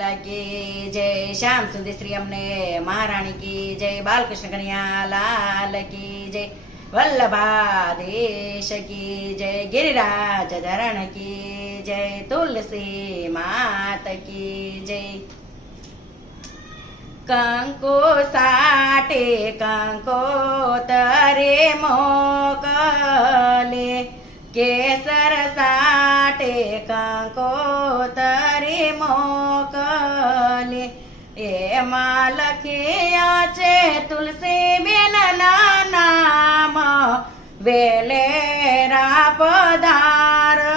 લાલ કી જય શ્યામ સુંદર શ્રી અમને મહારાણી કી જય. બાલકૃષ્ણ કન્યા લાલ કી જય. વલ્લભાદેશ કી જય. ગિરિરાજ ધરણ કી જય. તુલસી માત કી જય. કંકો સાટે, કંકો તરે મોકલે. કેસર સાટે, કંકો એમાં લખ્યા છે તુલસી બેન નામ વેલેરા પધારજો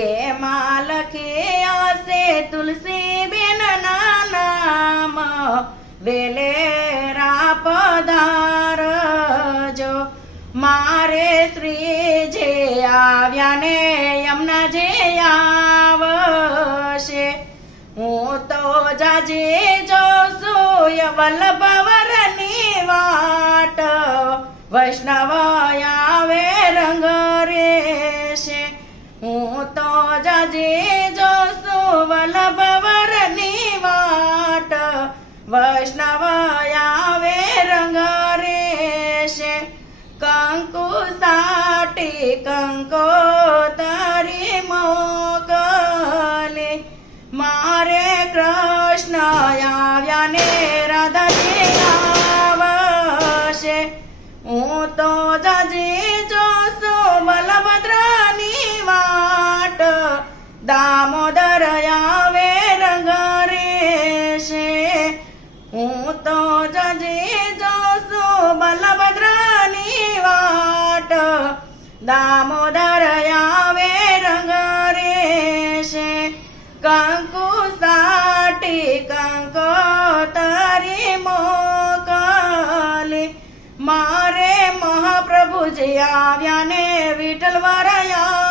એમાં લખ્યા છે તુલસી બેન નામ વેલેરા પધારજો મારે શ્રી જે. આવ્યા ને યમના જે વલ્લભવરની વાટ. વૈષ્ણવ આવે રંગ રેશે. હું તો જાજે જોશું વલ્લભવરની વાટ. વૈષ્ણવ આવે રંગ રેશે. કંકુ સાટી કંકો તારી મોકલે. મારે કૃષ્ણ દામોદર આવે રંગ રેશે કંકુ સાટી, કંકો તારી મોકલે. મારે મહાપ્રભુજી આવ્યા ને વિઠ્ઠલ આવશે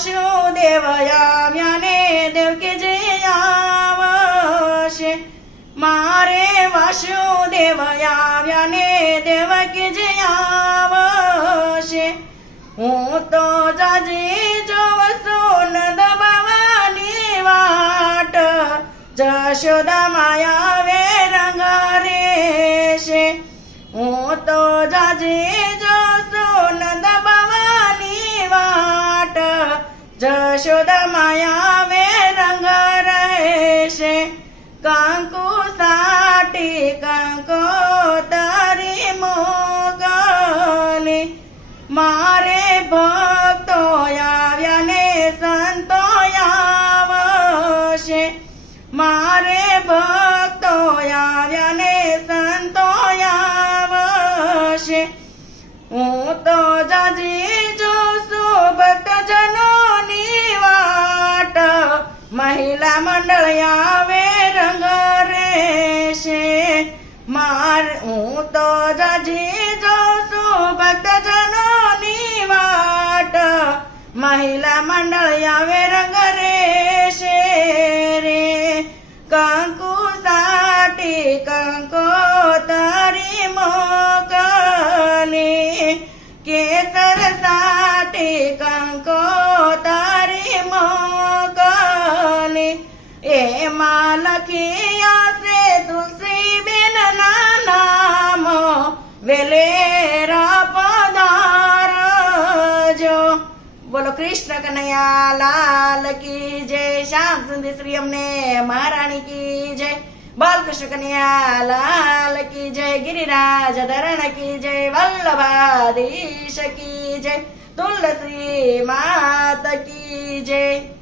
વાસુદેવ આવ્યા ને દેવકી જે આવશે મારે વાસુદેવ આવ્યા ને દેવકી જે આવશે હું તો જાજી જોવશું નંદ બાવાની વાટ જશોદા માયા વે રંગ રેશે હું તો જાજી જશોદા માયા વે રંગ રહેશે કંકુ સાટી કંકો તારી મોગલી મારે ભક્તો મહિલા મંડળ આવે રંગ રેશે. માર હું તો જાજી જોશું ભક્તજનોની વાટ. મહિલા મંડળ આવે રંગ રેશે રે. કંકુ સાટી, કંકો તારી મોકલી. કેસર કૃષ્ણ કનૈયા લાલ કી જય. શ્યામ સુંદર શ્રી અમને મહારાણી કી જય. બાલકૃષ્ણ કનૈયા લાલ કી જય. ગિરિરાજ ધરણ કી જય. વલ્લભાધીશ કી જય. તુલસી માત કી જય.